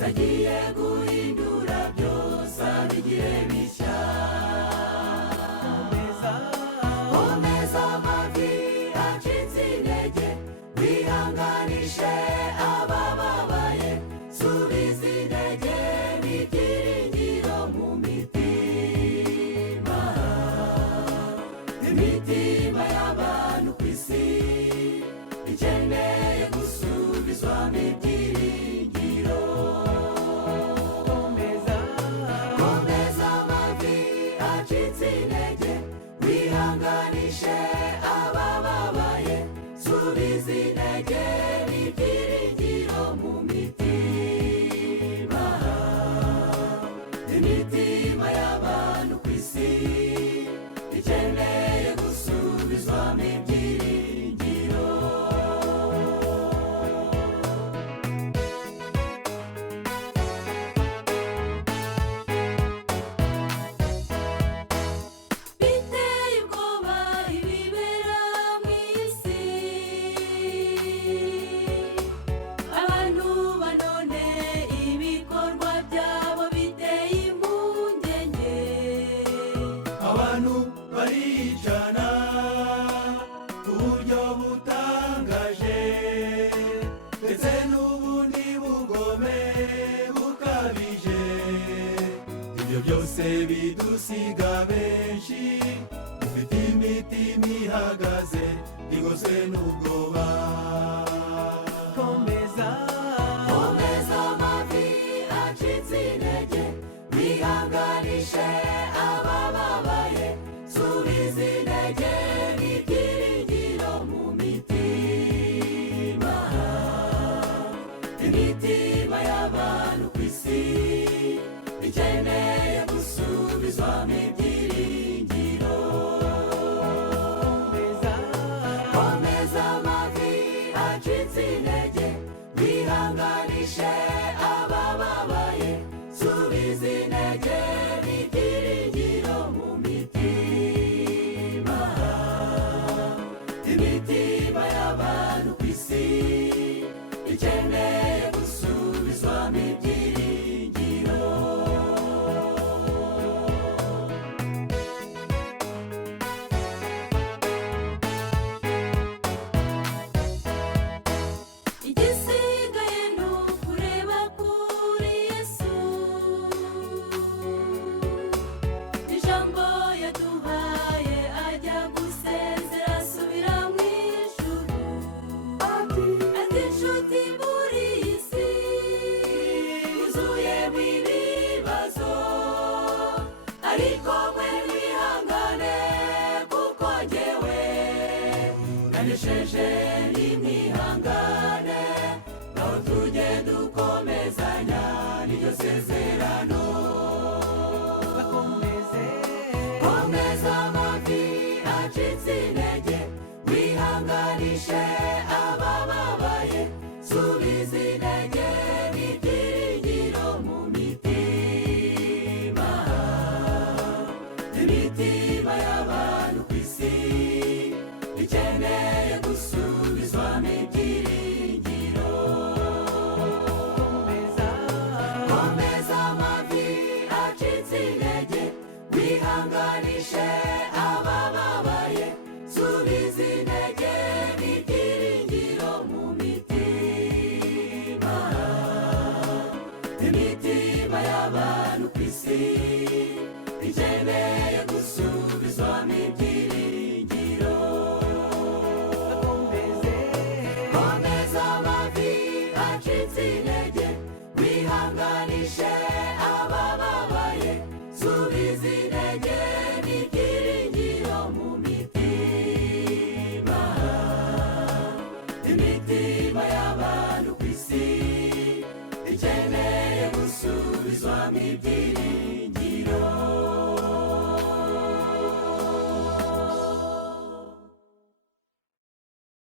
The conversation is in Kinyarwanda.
agiye guhindura byose abigire bishya. Komeza amavi acitse intege, wihanganishe abababaye, subiza intege n'ibyiringiro mu mitima. Imitima y'abantu ku isi ikeneye gusubizwamo ibyiringiro. Komeza amavi acitse intege, wihanganishe abababaye, subiza intege n'ibyiringiro mu mitima. Imitima y'abantu ku isi ikeneye gusubizwamo ibyiringiro. Biteye ubwoba ibibera mu isi, abantu banone ibikorwa byabo biteye impungenge. Abantu baricana ku buryo butangaje, ndetse n'ubundi bugome bukabije. Ibyo byose bidusiga benshi ufite imitima ihagaze igoswe n'ubwoba. Komeza amavi acitse intege, wihanganishe abababaye, subiza intege n'ibyiringiro mu mitima. Imitima y'abantu ku isi ikeneye gusubizwamo ibyiringiro. Komeza amavi acitse intege, wihanganishe abababaye, subiza intege n'ibyiringiro mu mitima. Imitima y'abantu ku isi ikeneye gusubizwamo ibyiringiro. Igisigaye ni ukureba kuri Yesu, ijambo yaduhaye ajya gusezera asubira mu ijuru. Ati inshuti muri iyi si yuzuyemo ibibazo, ariko mwe mwihangane kuko jyewe nanesheje. Nimwihangane ngaho tujye dukomezanya n'iryo sezerano. Komeza amavi acitse intege, wihanganishe abababaye, subiza intege n'ibyiringiro mu mitima. Imitima y'abantu ku isi ikeneye gusubizwamo ibyiringiro. Komeza amavi acitse intege, wihanganishe abababaye, subiza intege n'ibyiringiro mu mitima. Imitima y'abantu ku isi ikeneye gusubizwamo ibyiringiro. Komeza amavi acitse intege, wihanganishe abababaye, subiza intege n'ibyiringiro mu mitima. Imitima y'abantu ku isi ikeneye gusubizwamo ibyiringiro.